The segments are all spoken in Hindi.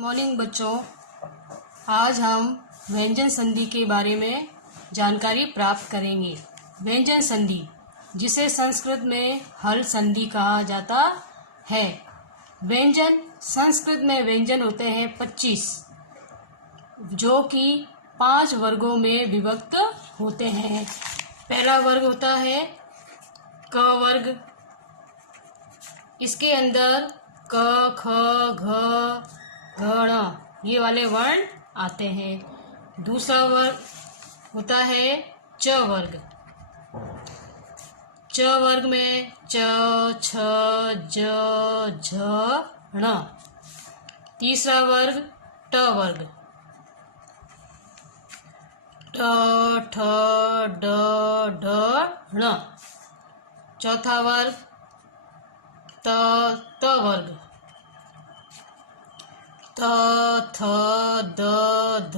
मॉर्निंग बच्चों, आज हम व्यंजन संधि के बारे में जानकारी प्राप्त करेंगे। व्यंजन संधि, जिसे संस्कृत में हल संधि कहा जाता है। व्यंजन, संस्कृत में व्यंजन होते हैं 25, जो कि 5 वर्गों में विभक्त होते हैं। पहला वर्ग होता है क वर्ग। इसके अंदर क, ख, घ, घ, ये वाले वर्ण आते हैं। दूसरा वर्ग होता है च वर्ग। च वर्ग में च, छ, ज, झ, ण। तीसरा वर्ग ट वर्ग। ठ, ठ, ड, ढ, ण। चौथा वर्ग त वर्ग। थ, थ, द, ध,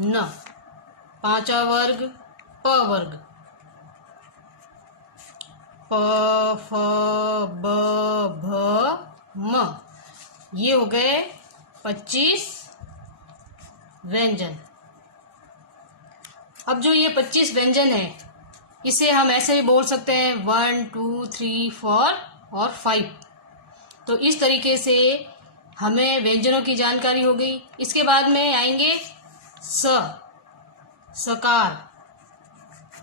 न। पांचवा वर्ग प वर्ग। प, फ, ब, भ, म। ये हो गए 25 व्यंजन। अब जो ये 25 व्यंजन है, इसे हम ऐसे भी बोल सकते हैं 1, 2, 3, 4 और 5। तो इस तरीके से हमें व्यंजनों की जानकारी हो गई। इसके बाद में आएंगे सकार,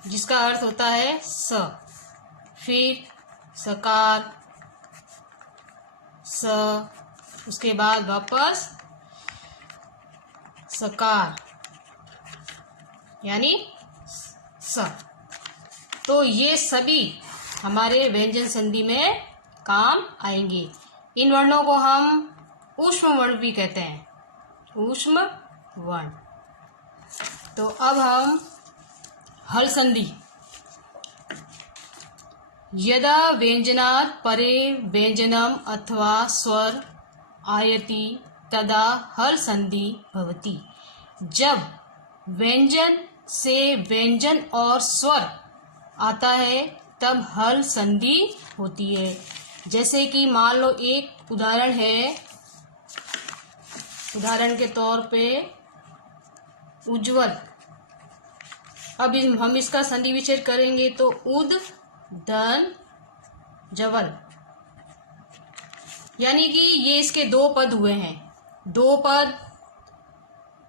जिसका अर्थ होता है स। फिर सकार, स, उसके बाद वापस सकार, यानी स। तो ये सभी हमारे व्यंजन संधि में काम आएंगे। इन वर्णों को हम ऊष्म वर्ण भी कहते हैं, ऊष्म वर्ण। तो अब हम हल संधि। यदा व्यंजनात् परे व्यंजनम अथवा स्वर आयति तदा हल संधि भवति। जब व्यंजन से व्यंजन और स्वर आता है तब हल संधि होती है। जैसे कि मान लो एक उदाहरण है, उदाहरण के तौर पे उज्ज्वल। अब हम इसका संधि विच्छेद करेंगे तो उद, धन, जवल, यानी कि ये इसके 2 पद हुए हैं। 2 पद,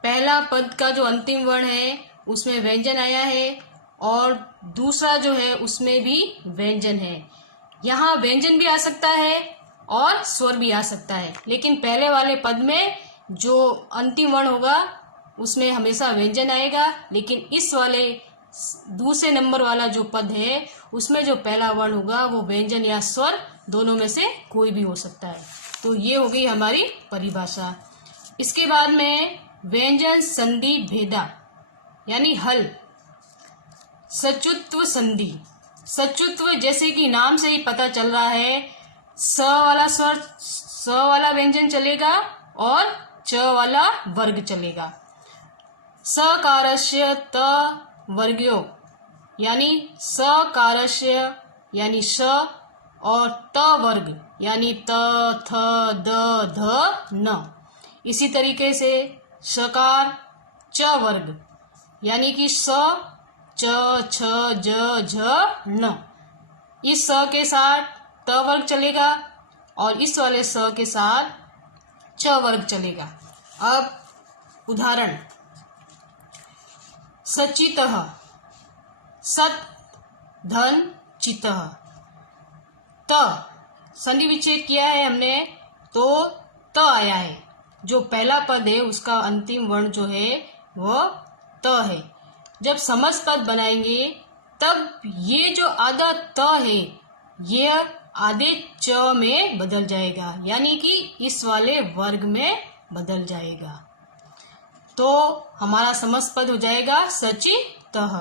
पहला पद का जो अंतिम वर्ण है उसमें व्यंजन आया है और दूसरा जो है उसमें भी व्यंजन है। यहाँ व्यंजन भी आ सकता है और स्वर भी आ सकता है, लेकिन पहले वाले पद में जो अंतिम वर्ण होगा उसमें हमेशा व्यंजन आएगा। लेकिन इस वाले दूसरे नंबर वाला जो पद है उसमें जो पहला वर्ण होगा वो व्यंजन या स्वर दोनों में से कोई भी हो सकता है। तो ये हो गई हमारी परिभाषा। इसके बाद में व्यंजन संधि भेदा, यानी हल। सचुत्व संधि। सचुत्व, जैसे कि नाम से ही पता चल रहा है, स वाला स्वर, स वाला व्यंजन चलेगा और च वाला वर्ग चलेगा। सकारस्य त वर्ग्यो, यानी सकारस्य यानी स और त वर्ग यानी त, थ, द, ध, न। इसी तरीके से सकार च वर्ग, यानी कि स, च, छ, ज, झ, न। इस स के साथ त वर्ग चलेगा और इस वाले स के साथ च वर्ग चलेगा। अब उदाहरण, सचितः, सत, धन, चितः। त संधि विच्छेद किया है हमने तो त आया है। जो पहला पद है उसका अंतिम वर्ण जो है वह त है। जब समस्त पद बनाएंगे तब ये जो आधा त है यह आधे च में बदल जाएगा, यानी कि इस वाले वर्ग में बदल जाएगा। तो हमारा समस्त पद हो जाएगा सचितः।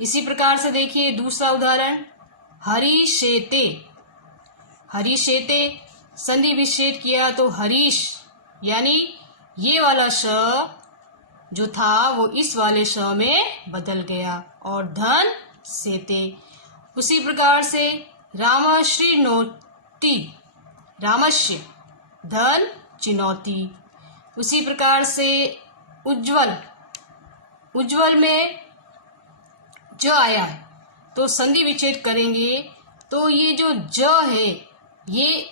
इसी प्रकार से देखिए दूसरा उदाहरण, हरिशेते। हरिशेते संधि विच्छेद किया तो हरीश, यानी ये वाला श जो था वो इस वाले श में बदल गया और धन सेते। उसी प्रकार से रामश्रीनोति, रामस्य, धन चिनौती। उसी प्रकार से उज्ज्वल, उज्ज्वल में ज आया है तो संधि विच्छेद करेंगे तो ये जो ज है ये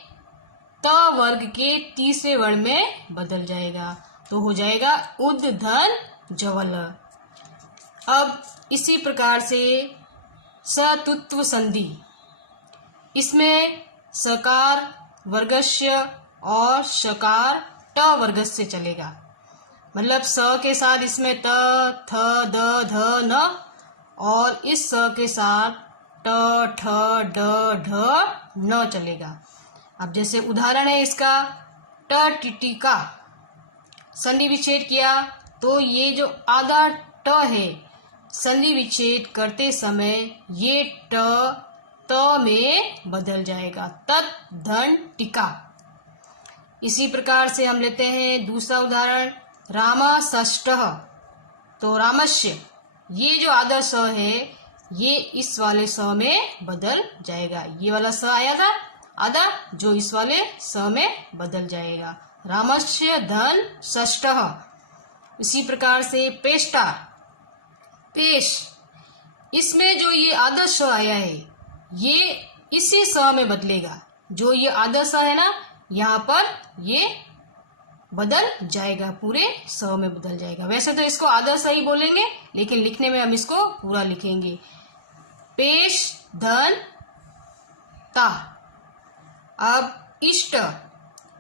त वर्ग के तीसरे वर्ण में बदल जाएगा, तो हो जाएगा उद धन जवल। अब इसी प्रकार से सतुत्व संधि, इसमें सकार वर्गस्य और शकार ट वर्गस्य चलेगा। मतलब स के साथ इसमें त, थ, द, ध, न और इस स के साथ ट, ठ, ड, ढ, न चलेगा। अब जैसे उदाहरण है इसका, ट टिटिका, संधि विच्छेद किया तो ये जो आधा ट है संधि विच्छेद करते समय ये ट त में बदल जाएगा, तत् धन टिका। इसी प्रकार से हम लेते हैं दूसरा उदाहरण, रामा षष्ठः, तो रामस्य, ये जो आधा स है ये इस वाले स में बदल जाएगा। ये वाला स आया था आधा, जो इस वाले स में बदल जाएगा, रामस्य धन षष्ठः। इसी प्रकार से पेष्टा, पेश, इसमें जो ये आधा स आया है ये इसी स में बदलेगा, जो ये आधा स है ना यहाँ पर ये बदल जाएगा, पूरे स में बदल जाएगा। वैसे तो इसको आधा स ही बोलेंगे लेकिन लिखने में हम इसको पूरा लिखेंगे, पेश धन ता। अब इष्ट,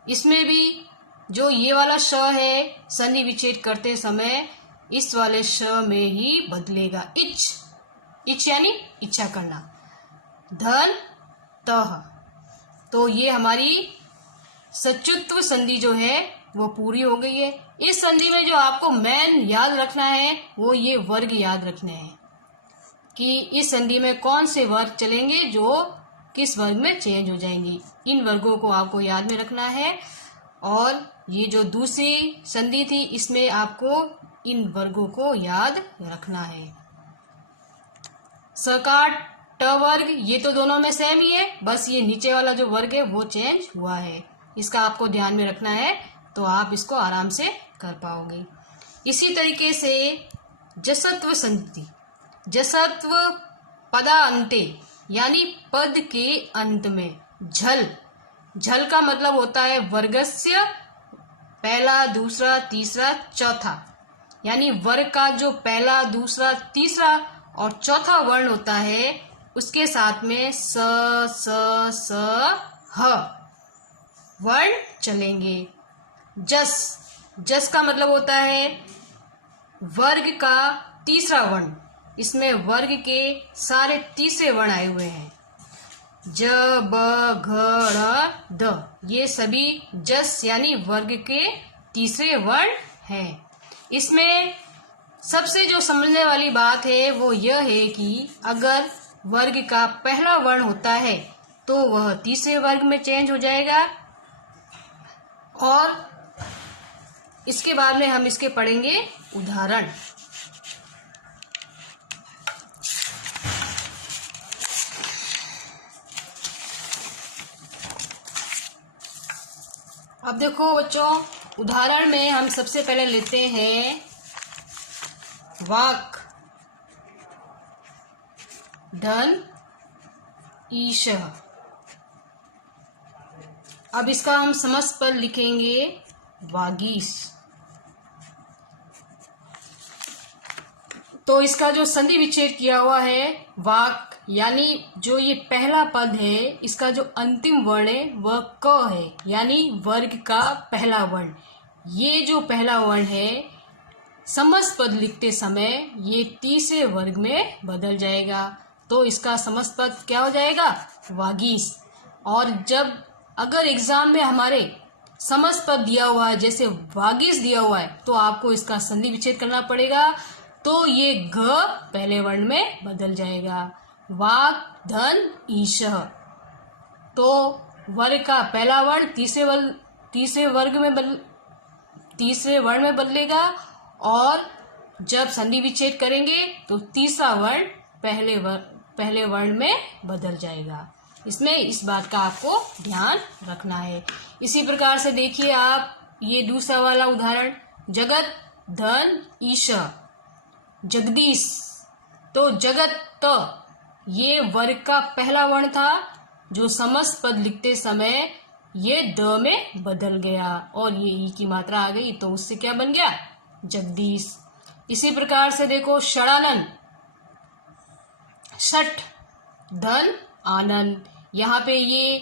इसमें भी जो ये वाला श है संधि विच्छेद करते समय इस वाले श में ही बदलेगा, इच, इच यानी इच्छा करना, धन तह। तो ये हमारी सचुत्व संधि जो है वो पूरी हो गई है। इस संधि में जो आपको मेन याद रखना है वो ये वर्ग याद रखने हैं कि इस संधि में कौन से वर्ग चलेंगे जो किस वर्ग में चेंज हो जाएंगी, इन वर्गों को आपको याद में रखना है। और ये जो दूसरी संधि थी इसमें आपको इन वर्गों को याद रखना है। सकार ट वर्ग, ये तो दोनों में सेम ही है, बस ये नीचे वाला जो वर्ग है वो चेंज हुआ है, इसका आपको ध्यान में रखना है तो आप इसको आराम से कर पाओगे। इसी तरीके से जसत्व संधि, जसत्व पदा अंते यानी पद के अंत में झल, झल का मतलब होता है वर्गस्य पहला दूसरा तीसरा चौथा, यानी वर्ग का जो पहला दूसरा तीसरा और चौथा वर्ण होता है उसके साथ में स स स ह वर्ण चलेंगे। जस, जस का मतलब होता है वर्ग का तीसरा वर्ण, इसमें वर्ग के सारे तीसरे वर्ण आए हुए हैं, ज ब घ ड़ द, ये सभी जस यानी वर्ग के तीसरे वर्ण हैं। इसमें सबसे जो समझने वाली बात है वो यह है कि अगर वर्ग का पहला वर्ण होता है तो वह तीसरे वर्ग में चेंज हो जाएगा। और इसके बाद में हम इसके पढ़ेंगे उदाहरण। अब देखो बच्चों, उदाहरण में हम सबसे पहले लेते हैं वाक धन ईश। अब इसका हम समस्त पद लिखेंगे वागीश। तो इसका जो संधि विच्छेद किया हुआ है वाक, यानी जो ये पहला पद है इसका जो अंतिम वर्ण है वह क है, यानी वर्ग का पहला वर्ण। ये जो पहला वर्ण है समस्त पद लिखते समय ये तीसरे वर्ग में बदल जाएगा, तो इसका समस्त पद क्या हो जाएगा, वागीश। और जब अगर एग्जाम में हमारे समस्त पद दिया हुआ है जैसे वागीश दिया हुआ है तो आपको इसका संधि विच्छेद करना पड़ेगा, तो ये घ पहले वर्ण में बदल जाएगा, वाक धन ईश। तो वर्ग का पहला वर्ण तीसरे वर्ण में बदलेगा और जब संधि विच्छेद करेंगे तो तीसरा वर्ण पहले वर्ण में बदल जाएगा। इसमें इस बात का आपको ध्यान रखना है। इसी प्रकार से देखिए आप ये दूसरा वाला उदाहरण, जगत धन ईश, जगदीश। तो जगत त ये वर्ग का पहला वर्ण था जो समस्त पद लिखते समय ये द में बदल गया और ये ई की मात्रा आ गई तो उससे क्या बन गया, जगदीश। इसी प्रकार से देखो षडानन, षठ धन आनंद, यहाँ पे ये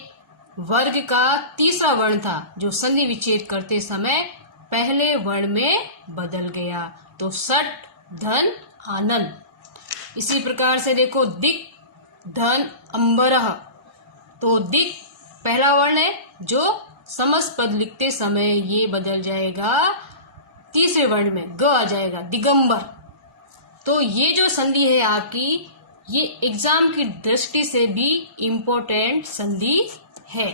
वर्ग का तीसरा वर्ण था जो संधि विच्छेद करते समय पहले वर्ण में बदल गया तो षठ धन आनंद। इसी प्रकार से देखो दिक् धन अंबरः, तो दिक् पहला वर्ण है जो समस्त पद लिखते समय ये बदल जाएगा तीसरे वर्ण में ग आ जाएगा, दिगंबर। तो ये जो संधि है आपकी, ये एग्जाम की दृष्टि से भी इम्पोर्टेंट संधि है।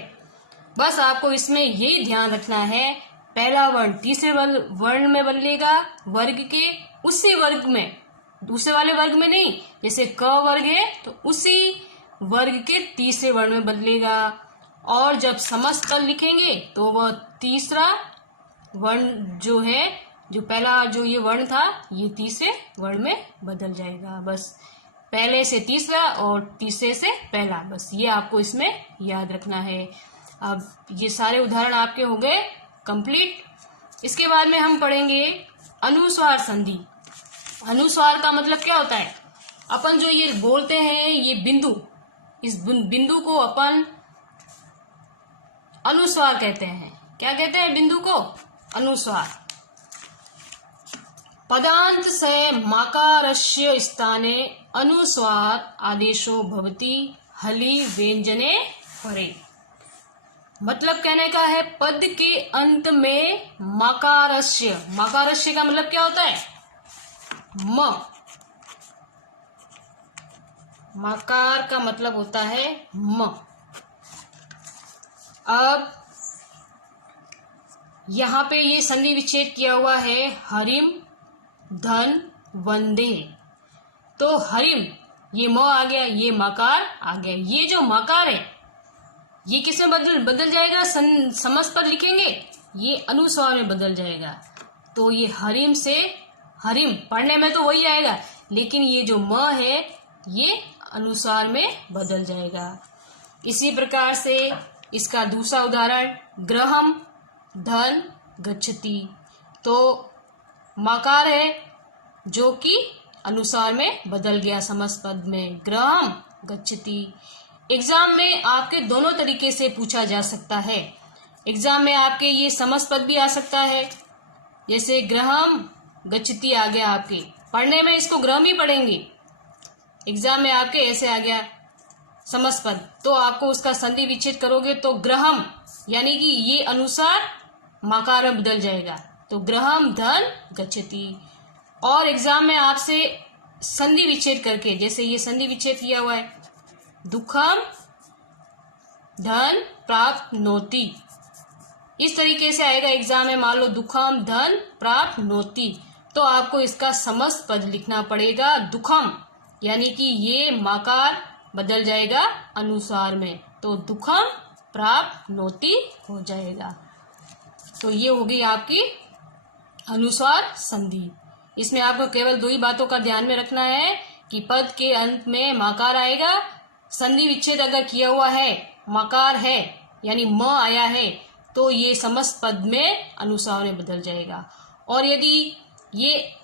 बस आपको इसमें यही ध्यान रखना है, पहला वर्ण तीसरे वर्ण में बदलेगा वर्ग के उसी वर्ग में, दूसरे वाले वर्ग में नहीं। जैसे क वर्ग है तो उसी वर्ग के तीसरे वर्ण में बदलेगा और जब समस्त पद लिखेंगे तो वह तीसरा वर्ण जो है, जो पहला जो ये वर्ण था ये तीसरे वर्ण में बदल जाएगा। बस पहले से तीसरा और तीसरे से पहला, बस ये आपको इसमें याद रखना है। अब ये सारे उदाहरण आपके हो गए कंप्लीट। इसके बाद में हम पढ़ेंगे अनुस्वार संधि। अनुस्वार का मतलब क्या होता है, अपन जो ये बोलते हैं ये बिंदु, इस बिंदु को अपन अनुस्वार कहते हैं। क्या कहते हैं बिंदु को, अनुस्वार। पदांत से माकारस्य स्थाने अनुस्वार आदेशो भवति हलि व्यंजने परे। मतलब कहने का है पद के अंत में माकारस्य, माकारस्य का मतलब क्या होता है, म, मकार का मतलब होता है म। अब यहाँ पे ये संधि विच्छेद किया हुआ है हरिम धन वंदे, तो हरिम ये म आ गया, ये मकार आ गया। ये जो मकार है ये किस में बदल जाएगा, समस्त पद लिखेंगे ये अनुस्वार में बदल जाएगा। तो ये हरिम से हरिम पढ़ने में तो वही आएगा, लेकिन ये जो म है ये अनुस्वार में बदल जाएगा। इसी प्रकार से इसका दूसरा उदाहरण ग्रहम धन गच्छति, तो मकार है जो कि अनुस्वार में बदल गया समस्त पद में, ग्रहम गच्छति। एग्जाम में आपके दोनों तरीके से पूछा जा सकता है। एग्जाम में आपके ये समस्त पद भी आ सकता है, जैसे ग्रहम गच्छति आ गया आपके, पढ़ने में इसको ग्रहम ही पढ़ेंगे, एग्जाम में आपके ऐसे आ गया समस्त पद, तो आपको उसका संधि विच्छेद करोगे तो ग्रहम यानी कि ये अनुसार मकार में बदल जाएगा, तो ग्रहम धन गच्छति। और एग्जाम में आपसे संधि विच्छेद करके, जैसे ये संधि विच्छेद किया हुआ है, दुखम धन प्राप्नोति, इस तरीके से आएगा एग्जाम में। मान लो दुखम धन प्राप्नोति, तो आपको इसका समस्त पद लिखना पड़ेगा दुखम, यानी कि ये मकार बदल जाएगा अनुस्वार में, तो दुखम प्राप्नोति हो जाएगा। तो ये हो गई आपकी अनुस्वार संधि। इसमें आपको केवल दो ही बातों का ध्यान में रखना है कि पद के अंत में मकार आएगा, संधि विच्छेद अगर किया हुआ है, मकार है यानी म आया है, तो ये समस्त पद में अनुस्वार में बदल जाएगा। और यदि ये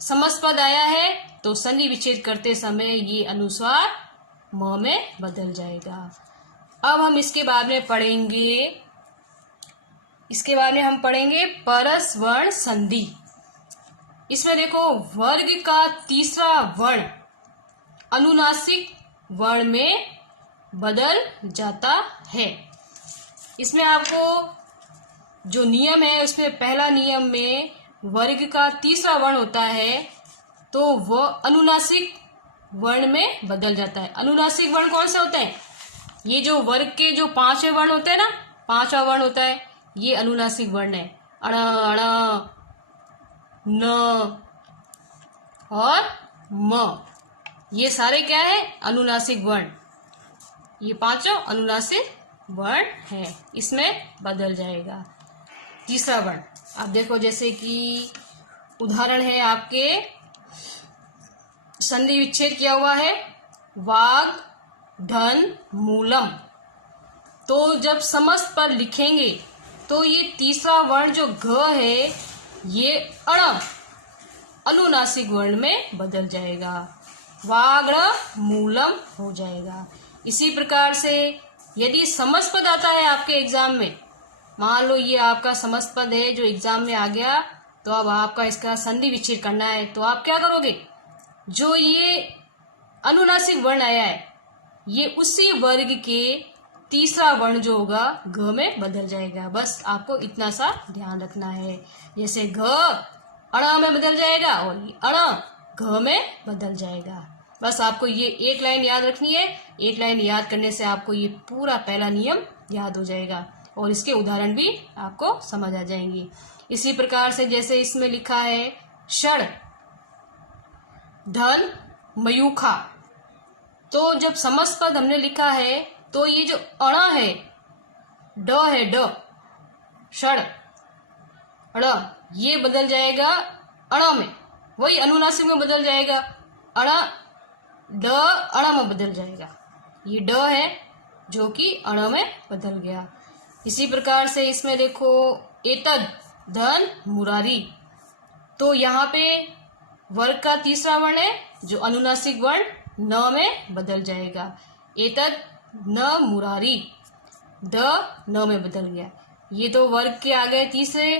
समस्त पद आया है तो संधि विच्छेद करते समय ये अनुस्वार म में बदल जाएगा। अब हम इसके बाद में पढ़ेंगे परस्वर्ण संधि। इसमें देखो वर्ग का तीसरा वर्ण अनुनासिक वर्ण में बदल जाता है। इसमें आपको जो नियम है उसमें पहला नियम में वर्ग का तीसरा वर्ण होता है तो वह अनुनासिक वर्ण में बदल जाता है। अनुनासिक वर्ण कौन सा होता है, ये जो वर्ग के जो पांचवें वर्ण होते हैं ना, पांचवा वर्ण होता है ये अनुनासिक वर्ण है। अण अण न और म, ये सारे क्या है, अनुनासिक वर्ण, ये पांचों अनुनासिक वर्ण है, इसमें बदल जाएगा। तीसरा वर्ण। आप देखो जैसे कि उदाहरण है आपके, संधि विच्छेद किया हुआ है वाग धन मूलम। तो जब समस्त पद लिखेंगे तो ये तीसरा वर्ण जो घ है ये अण अनुनासिक वर्ण में बदल जाएगा, वाग्ण मूलम हो जाएगा। इसी प्रकार से यदि समस्त पद आता है आपके एग्जाम में, मान लो ये आपका समस्त पद है जो एग्जाम में आ गया, तो अब आपका इसका संधि विच्छेद करना है, तो आप क्या करोगे, जो ये अनुनासिक वर्ण आया है ये उसी वर्ग के तीसरा वर्ण जो होगा घ में बदल जाएगा। बस आपको इतना सा ध्यान रखना है, जैसे घ अण में बदल जाएगा और ये अण घ में बदल जाएगा। बस आपको ये एक लाइन याद रखनी है। एक लाइन याद करने से आपको ये पूरा पहला नियम याद हो जाएगा और इसके उदाहरण भी आपको समझ आ जाएंगे। इसी प्रकार से जैसे इसमें लिखा है षड धन मयूखा, तो जब समस्त पद हमने लिखा है तो ये जो अण है ड है ड षड अण ये बदल जाएगा अण में, वही अनुनासिक में बदल जाएगा, अण ड अण में बदल जाएगा। ये ड है जो कि अण में बदल गया। इसी प्रकार से इसमें देखो एतद धन मुरारी, तो यहाँ पे वर्ग का तीसरा वर्ण है जो अनुनासिक वर्ण न में बदल जाएगा। एतद न मुरारी, द न में बदल गया। ये तो वर्ग के आ गए तीसरे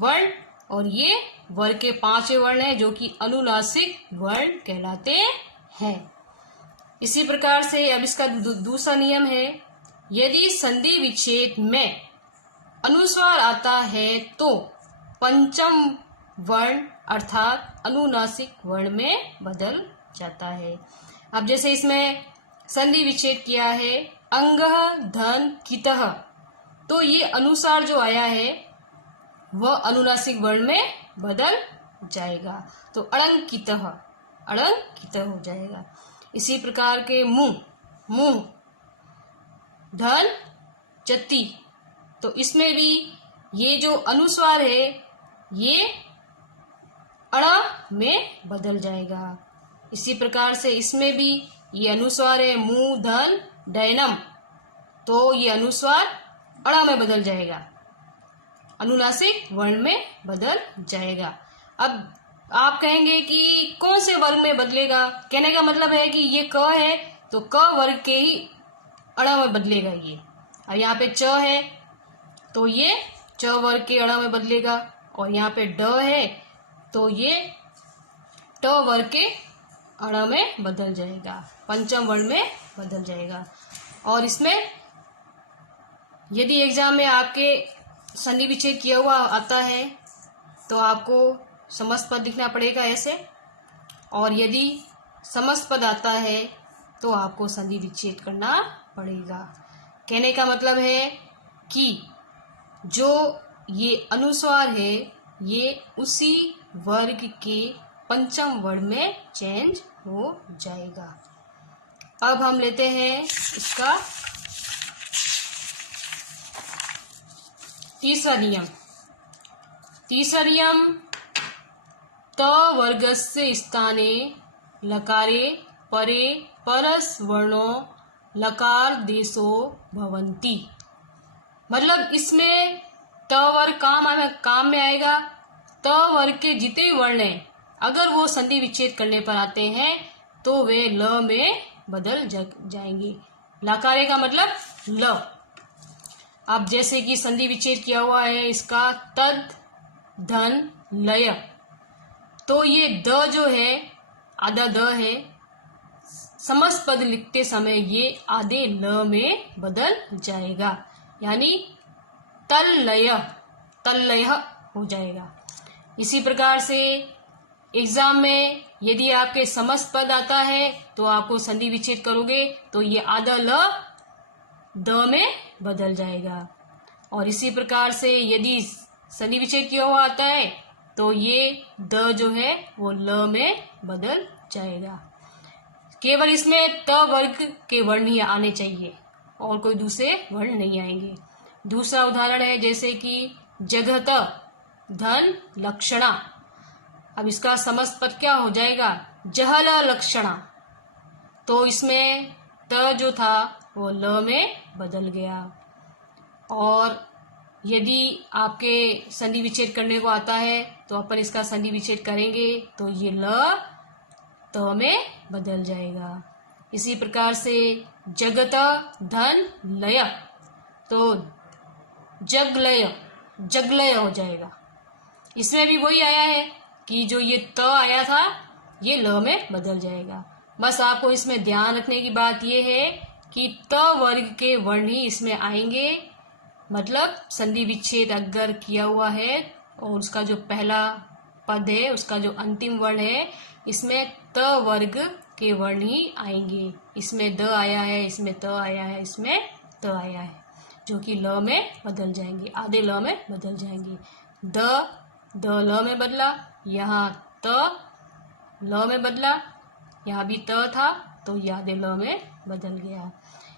वर्ण और ये वर्ग के पांचवें वर्ण है जो कि अनुनासिक वर्ण कहलाते हैं। इसी प्रकार से अब इसका दूसरा नियम है, यदि संधि विच्छेद में अनुस्वार आता है तो पंचम वर्ण अर्थात अनुनासिक वर्ण में बदल जाता है। अब जैसे इसमें संधि विच्छेद किया है अंगः धन कितः, तो ये अनुसार जो आया है वह अनुनासिक वर्ण में बदल जाएगा, तो अड़ंकितः हो जाएगा। इसी प्रकार के मुंह मुंह धन चति, तो इसमें भी ये जो अनुस्वार है ये अण में बदल जाएगा। इसी प्रकार से इसमें भी ये अनुस्वार है मुंह धन डैनम, तो ये अनुस्वार अण में बदल जाएगा, अनुनासिक वर्ण में बदल जाएगा। अब आप कहेंगे कि कौन से वर्ग में बदलेगा, कहने का मतलब है कि ये क है तो क वर्ग के ही अण में बदलेगा ये। अब यहाँ पे च है तो ये च वर्ग के अण में बदलेगा, और यहाँ पे ड है तो ये ट वर्ग के अण में बदल जाएगा, पंचम वर्ण में बदल जाएगा। और इसमें यदि एग्जाम में आपके संधि विच्छेद किया हुआ आता है तो आपको समस्त पद लिखना पड़ेगा ऐसे, और यदि समस्त पद आता है तो आपको संधि विच्छेद करना पड़ेगा। कहने का मतलब है कि जो ये अनुस्वार है ये उसी वर्ग के पंचम वर्ण में चेंज हो जाएगा। अब हम लेते हैं इसका तीसरा नियम। तीसरा नियम त वर्गस्य स्थाने लकारे परे परस वर्णो लकार देशो भवन्ति। मतलब इसमें त वर्ग काम में आएगा। त वर्ग के जितने वर्ण हैं अगर वो संधि विच्छेद करने पर आते हैं तो वे ल में बदल जाएंगे। लकारे का मतलब ल। अब जैसे कि संधि विच्छेद किया हुआ है इसका तद धन लय, तो ये द जो है आधा द है, समस्त पद लिखते समय ये आधे ल में बदल जाएगा, यानी तल्लय हो जाएगा। इसी प्रकार से एग्जाम में यदि आपके समस्त पद आता है तो आपको संधि विच्छेद करोगे तो ये आधा ल द में बदल जाएगा। और इसी प्रकार से यदि संधि विच्छेद किया हुआ आता है तो ये द जो है वो ल में बदल जाएगा। केवल इसमें त वर्ग के वर्ण ही आने चाहिए और कोई दूसरे वर्ण नहीं आएंगे। दूसरा उदाहरण है जैसे कि जगत धन लक्षणा। अब इसका समस्त पद क्या हो जाएगा? जहल लक्षणा। तो इसमें त जो था वो ल में बदल गया। और यदि आपके संधि विच्छेद करने को आता है तो अपन इसका संधि विच्छेद करेंगे तो ये ल त में बदल जाएगा। इसी प्रकार से जगत धन लय, तो जगलय जगलय हो जाएगा। इसमें भी वही आया है कि जो ये त आया था ये ल में बदल जाएगा। बस आपको इसमें ध्यान रखने की बात ये है कि त वर्ग के वर्ण ही इसमें आएंगे। मतलब संधि विच्छेद अगर किया हुआ है और उसका जो पहला पद है उसका जो अंतिम वर्ण है इसमें त वर्ग के वर्ण ही आएंगे। इसमें द आया है, इसमें त आया है, इसमें त आया है, जो कि ल में बदल जाएंगे, आधे ल में बदल जाएंगे। द ल में बदला, यहाँ त ल में बदला, यहाँ भी त था तो ये आधे ल में बदल गया।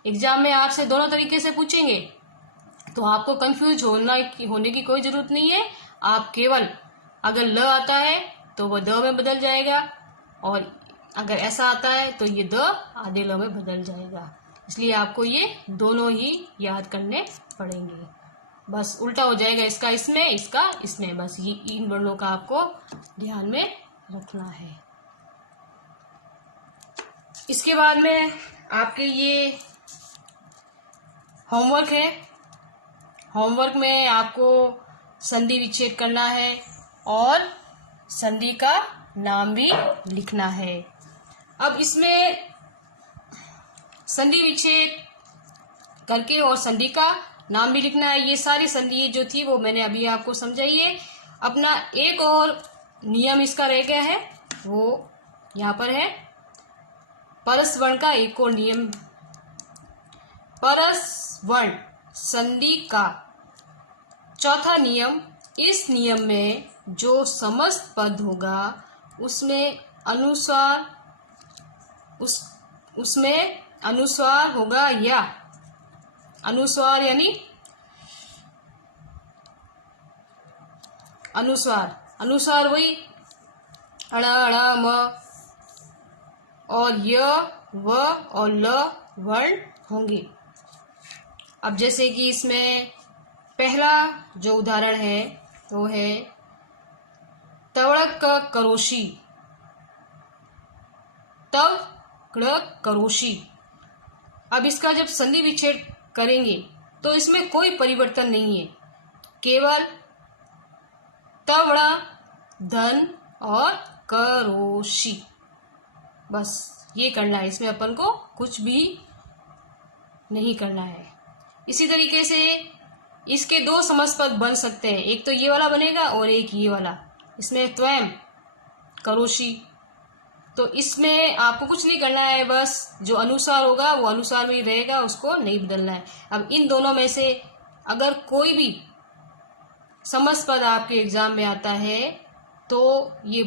एग्जाम में आपसे दोनों तरीके से पूछेंगे तो आपको कंफ्यूज होने की कोई जरूरत नहीं है। आप केवल अगर ल आता है तो वह द में बदल जाएगा और अगर ऐसा आता है तो ये द आधे ल में बदल जाएगा। इसलिए आपको ये दोनों ही याद करने पड़ेंगे। बस उल्टा हो जाएगा, इसका इसमें, इसका इसमें, बस ये इन वर्णों का आपको ध्यान में रखना है। इसके बाद में आपके ये होमवर्क है। होमवर्क में आपको संधि विच्छेद करना है और संधि का नाम भी लिखना है। अब इसमें संधि विच्छेद करके और संधि का नाम भी लिखना है। ये सारी संधि जो थी वो मैंने अभी आपको समझाई है। अपना एक और नियम इसका रह गया है, वो यहाँ पर है। परस वर्ण का एक और नियम, परस वर्ण संधि का चौथा नियम, इस नियम में जो समस्त पद होगा उसमें अनुस्वार उसमें अनुस्वार होगा या अनुस्वार यानी अनुस्वार वही अण अण म और य व और ल वर्ण होंगे। अब जैसे कि इसमें पहला जो उदाहरण है वो है तवड़क करोशी, तव करोशी। अब इसका जब संधि विच्छेद करेंगे तो इसमें कोई परिवर्तन नहीं है, केवल तवड़ा धन और करोशी, बस ये करना है। इसमें अपन को कुछ भी नहीं करना है। इसी तरीके से इसके दो समस्त पद बन सकते हैं, एक तो ये वाला बनेगा और एक ये वाला। इसमें त्वयं करोशी, तो इसमें आपको कुछ नहीं करना है, बस जो अनुसार होगा वो अनुसार में ही रहेगा, उसको नहीं बदलना है। अब इन दोनों में से अगर कोई भी समस्त पद आपके एग्जाम में आता है तो ये